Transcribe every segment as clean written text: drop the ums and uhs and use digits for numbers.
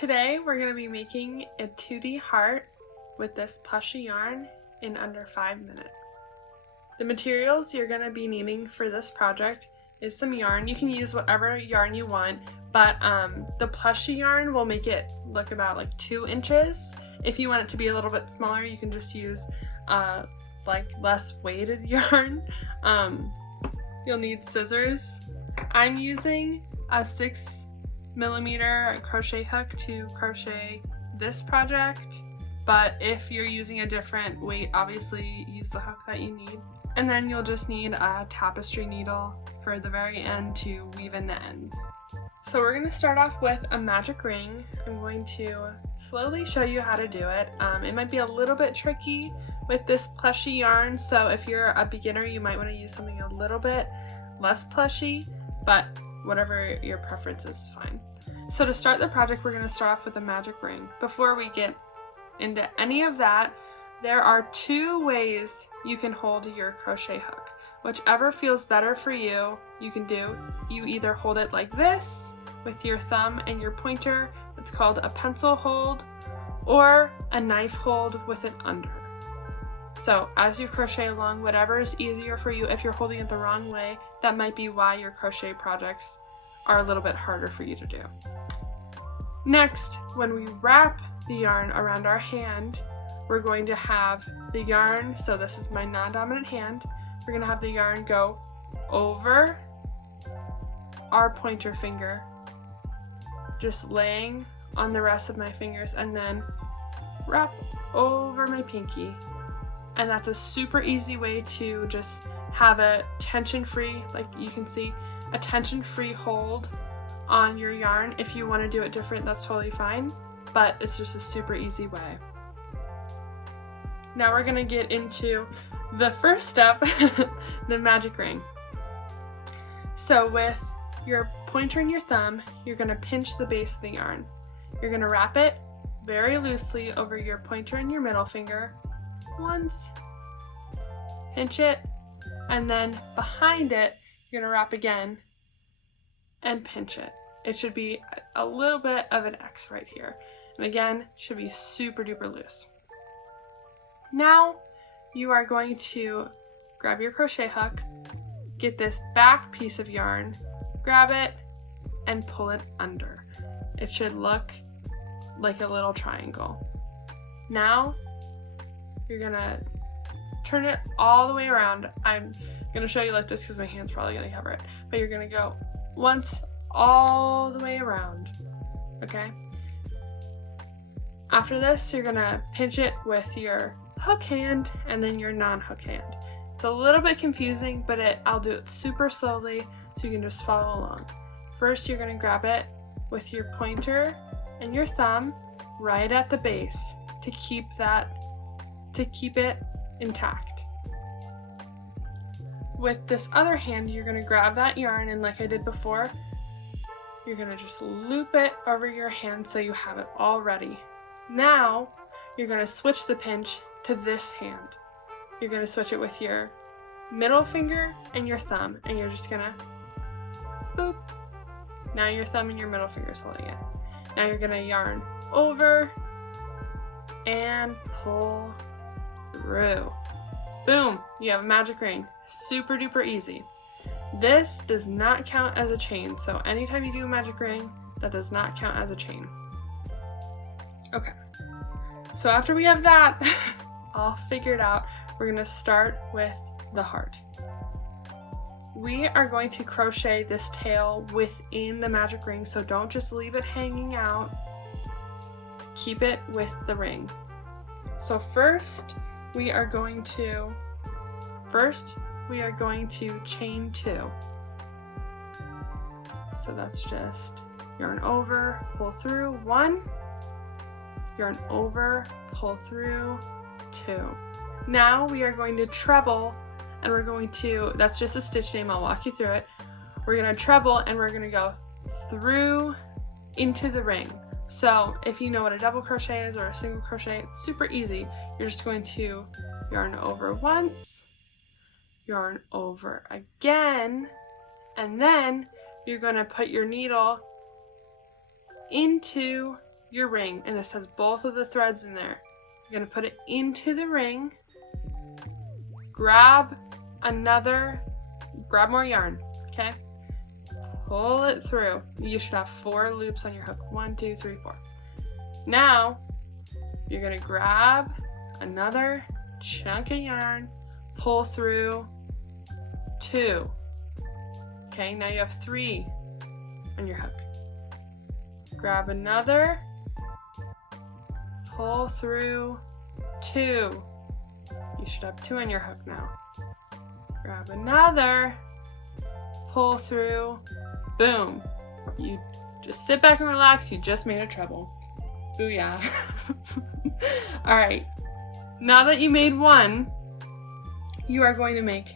Today we're going to be making a 2D heart with this Plushy yarn in under 5 minutes. The materials you're going to be needing for this project is some yarn. You can use whatever yarn you want, but the Plushy yarn will make it look about like 2 inches. If you want it to be a little bit smaller, you can just use like less weighted yarn. You'll need scissors. I'm using a 6mm crochet hook to crochet this project, but if you're using a different weight, obviously use the hook that you need. And then you'll just need a tapestry needle for the very end to weave in the ends. So we're going to start off with a magic ring. I'm going to slowly show you how to do it. It might be a little bit tricky with this plushy yarn, so if you're a beginner you might want to use something a little bit less plushy, but whatever your preference is fine. So to start the project, we're going to start off with a magic ring. Before we get into any of that, there are 2 ways you can hold your crochet hook. Whichever feels better for you, you can do. You either hold it like this with your thumb and your pointer, it's called a pencil hold, or a knife hold with it under. So as you crochet along, whatever is easier for you. If you're holding it the wrong way, that might be why your crochet projects are a little bit harder for you to do. Next, when we wrap the yarn around our hand, we're going to have the yarn, so this is my non-dominant hand, we're going to have the yarn go over our pointer finger, just laying on the rest of my fingers, and then wrap over my pinky. And that's a super easy way to just have a tension-free, like you can see, a tension-free hold on your yarn. If you want to do it different, that's totally fine, but it's just a super easy way. Now we're going to get into the first step, the magic ring. So with your pointer and your thumb, you're going to pinch the base of the yarn. You're going to wrap it very loosely over your pointer and your middle finger once, pinch it, and then behind it, you're going to wrap again and pinch it. It should be a little bit of an X right here. And again, should be super duper loose. Now you are going to grab your crochet hook, get this back piece of yarn, grab it, and pull it under. It should look like a little triangle. Now you're gonna turn it all the way around. I'm gonna show you like this because my hand's probably gonna cover it, but you're gonna go once all the way around, okay? After this, you're gonna pinch it with your hook hand and then your non-hook hand. It's a little bit confusing, but I'll do it super slowly so you can just follow along. First, you're gonna grab it with your pointer and your thumb right at the base to keep it intact. With this other hand, you're gonna grab that yarn, and like I did before, you're gonna just loop it over your hand so you have it all ready. Now, you're gonna switch the pinch to this hand. You're gonna switch it with your middle finger and your thumb, and you're just gonna boop. Now your thumb and your middle finger is holding it. Now you're gonna yarn over and pull through. Boom, you have a magic ring. Super duper easy. This does not count as a chain, so anytime you do a magic ring, that does not count as a chain. Okay, so after we have that all figured out, we're gonna start with the heart. We are going to crochet this tail within the magic ring, so don't just leave it hanging out. Keep it with the ring. So first we are going to chain 2. So that's just yarn over, pull through 1, yarn over, pull through 2. Now we are going to treble, and we're going to, that's just a stitch name, I'll walk you through it. We're going to treble and we're going to go through into the ring. So if you know what a double crochet is or a single crochet, it's super easy. You're just going to yarn over once, yarn over again, and then you're going to put your needle into your ring, and this has both of the threads in there. You're gonna put it into the ring, grab more yarn, okay? Pull it through. You should have 4 loops on your hook. 1, 2, 3, 4. Now, you're gonna grab another chunk of yarn, pull through 2. Okay, now you have 3 on your hook. Grab another, pull through 2. You should have 2 on your hook now. Grab another, pull through, boom. You just sit back and relax, you just made a treble. Booyah. All right, now that you made 1, you are going to make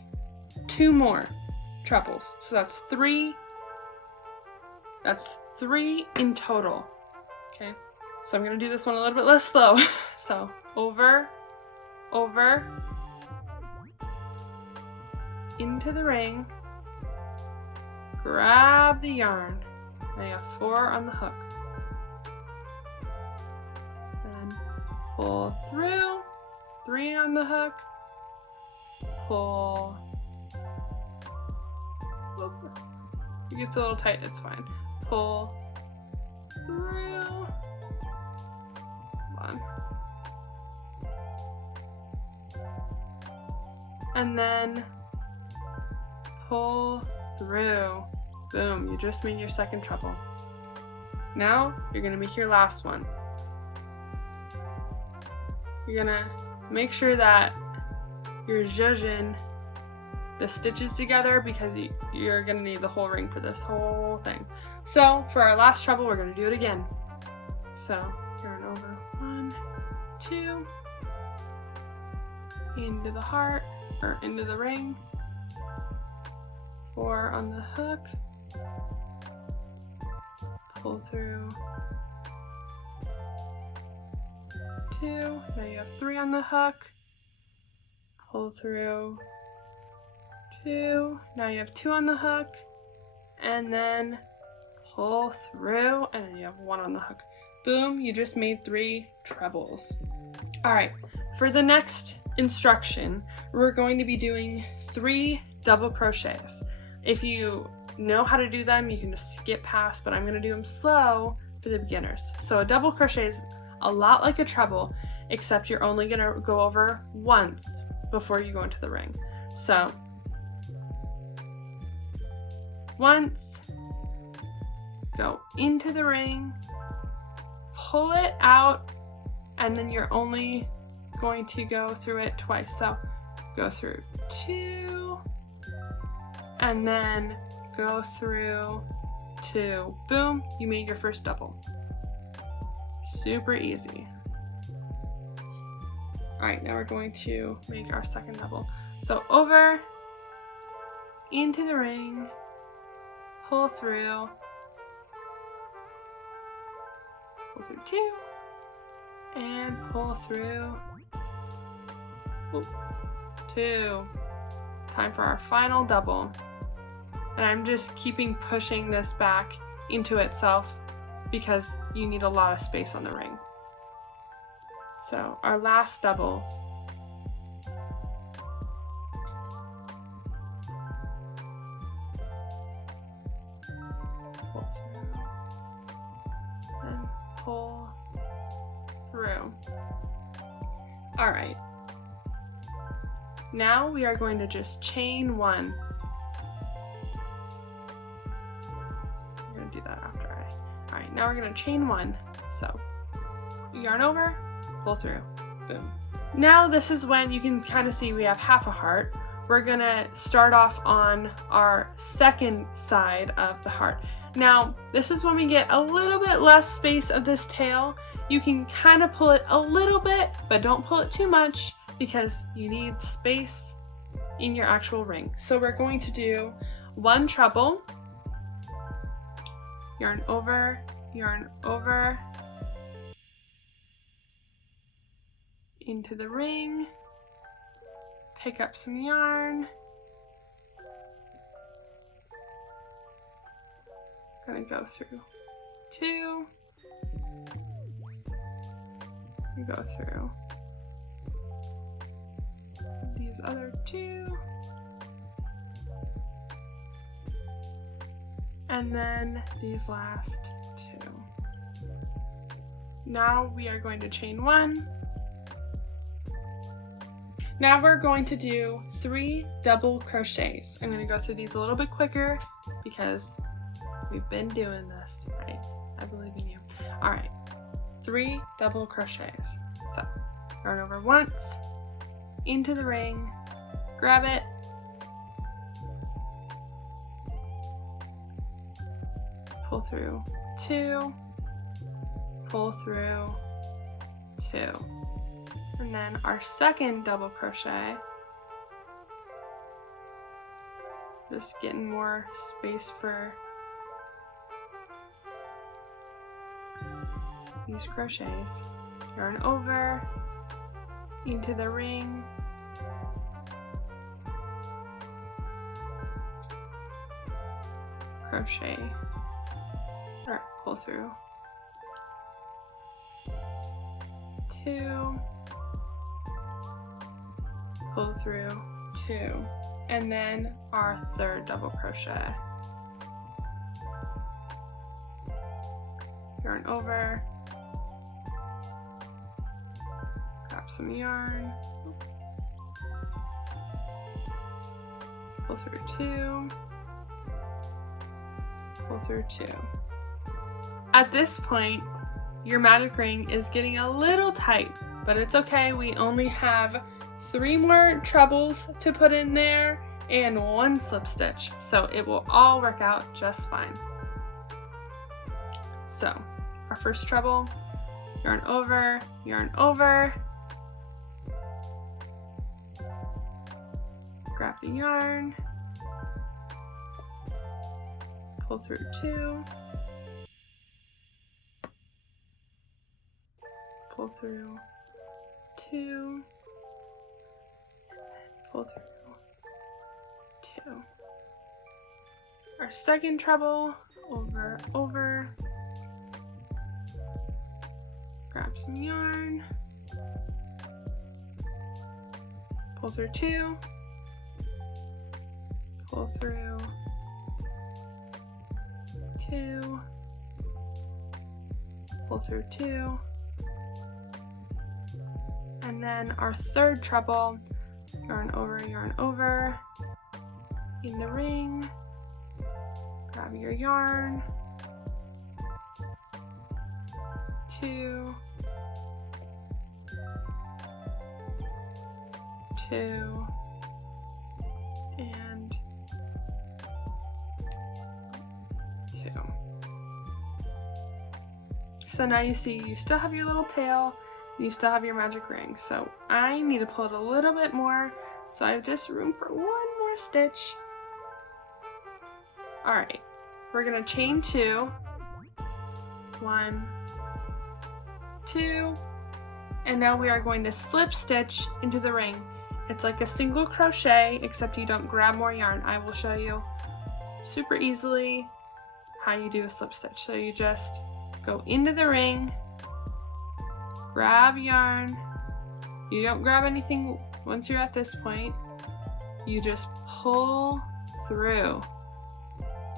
2 more trebles. So that's 3. That's 3 in total. Okay, so I'm gonna do this one a little bit less slow. So over, into the ring, grab the yarn. Now you have 4 on the hook. And pull through, 3 on the hook, pull. It gets a little tight, it's fine. Pull through 1. And then pull through. Boom, you just made your second treble. Now you're gonna make your last one. You're gonna make sure that you're zhuzhing the stitches together because you're gonna need the whole ring for this whole thing. So for our last treble, we're gonna do it again. So yarn over 1, 2, into the heart, or into the ring, 4 on the hook, pull through 2, now you have 3 on the hook, pull through 2, now you have 2 on the hook, and then pull through, and then you have 1 on the hook. Boom, you just made 3 trebles. All right, for the next instruction, we're going to be doing 3 double crochets. If you know how to do them, you can just skip past, but I'm gonna do them slow for the beginners. So a double crochet is a lot like a treble, except you're only gonna go over once before you go into the ring. So once, go into the ring, pull it out, and then you're only going to go through it twice. So go through 2, and then go through 2. Boom, you made your first double. Super easy. All right, now we're going to make our second double. So over, into the ring, pull through 2, and pull through 2. Time for our final double. And I'm just keeping pushing this back into itself because you need a lot of space on the ring. So our last double. Pull through, and pull through. All right. Now we are going to just chain 1. We're going to do that after all right, now we're going to chain 1. So yarn over, pull through, boom. Now this is when you can kind of see we have half a heart. We're going to start off on our second side of the heart. Now this is when we get a little bit less space of this tail. You can kind of pull it a little bit, but don't pull it too much, because you need space in your actual ring. So we're going to do 1 treble, yarn over, into the ring, pick up some yarn, gonna go through 2, You go through these other two, and then these last two. Now we are going to chain 1. Now we're going to do 3 double crochets. I'm going to go through these a little bit quicker because we've been doing this, right? I believe in you. All right, 3 double crochets. So yarn over once, into the ring, grab it, pull through 2, pull through 2. And then our second double crochet, just getting more space for these crochets. Yarn over, into the ring, crochet, or pull through 2, pull through 2, and then our third double crochet. Yarn over, grab some yarn, pull through 2, pull through 2. At this point, your magic ring is getting a little tight, but it's okay. We only have 3 more trebles to put in there and 1 slip stitch, so it will all work out just fine. So our first treble, yarn over, grab the yarn, pull through 2, pull through 2, pull through 2. Our second treble, over, grab some yarn, pull through 2, pull through 2, pull through 2, and then our third treble, yarn over, in the ring, grab your yarn, 2, 2, and 2. So now you see you still have your little tail, you still have your magic ring. So I need to pull it a little bit more, so I have just room for 1 more stitch. All right, we're gonna chain 2, 1, 2, and now we are going to slip stitch into the ring. It's like a single crochet, except you don't grab more yarn. I will show you super easily how you do a slip stitch. So you just go into the ring, grab yarn. You don't grab anything once you're at this point. You just pull through.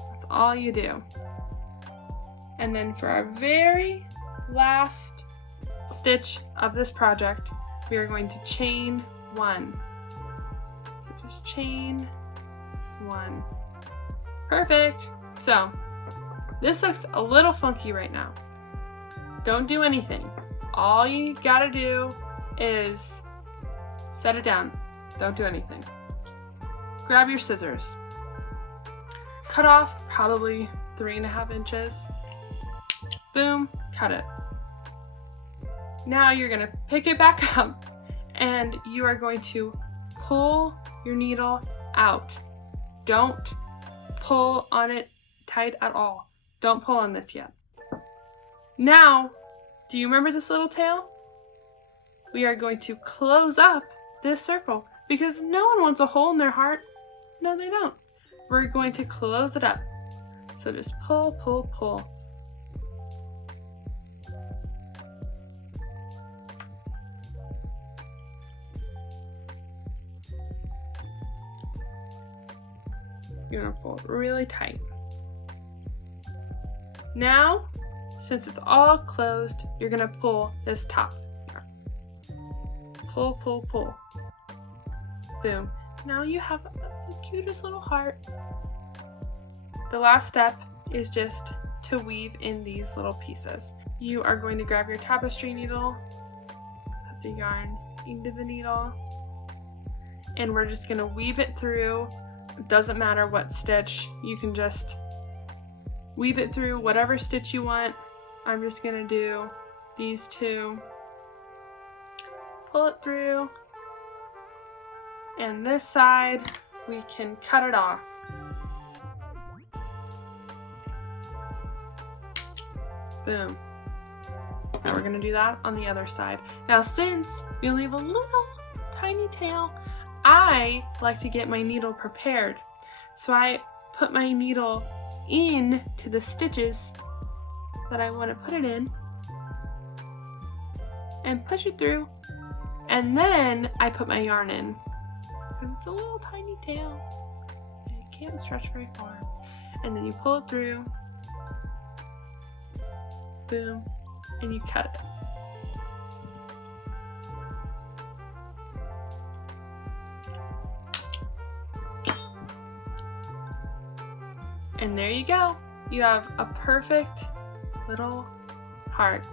That's all you do. And then for our very last stitch of this project, we are going to chain 1. So just chain 1. Perfect. So this looks a little funky right now. Don't do anything. All you gotta do is set it down. Don't do anything. Grab your scissors. Cut off probably 3.5 inches. Boom, cut it. Now you're gonna pick it back up and you are going to pull your needle out. Don't pull on it tight at all. Don't pull on this yet. Now, do you remember this little tail? We are going to close up this circle because no one wants a hole in their heart. No, they don't. We're going to close it up. So just pull, pull, pull. you're gonna pull it really tight. Now, since it's all closed, you're gonna pull this top. Pull, pull, pull. Boom. Now you have the cutest little heart. The last step is just to weave in these little pieces. You are going to grab your tapestry needle, put the yarn into the needle, and we're just gonna weave it through. It doesn't matter what stitch, you can just weave it through whatever stitch you want. I'm just gonna do these two. Pull it through, and this side we can cut it off. Boom. Now we're gonna do that on the other side. Now since we only have a little tiny tail, I like to get my needle prepared. So I put my needle in to the stitches that I want to put it in and push it through, and then I put my yarn in because it's a little tiny tail and it can't stretch very far. And then you pull it through, boom, and you cut it. And there you go. You have a perfect little heart.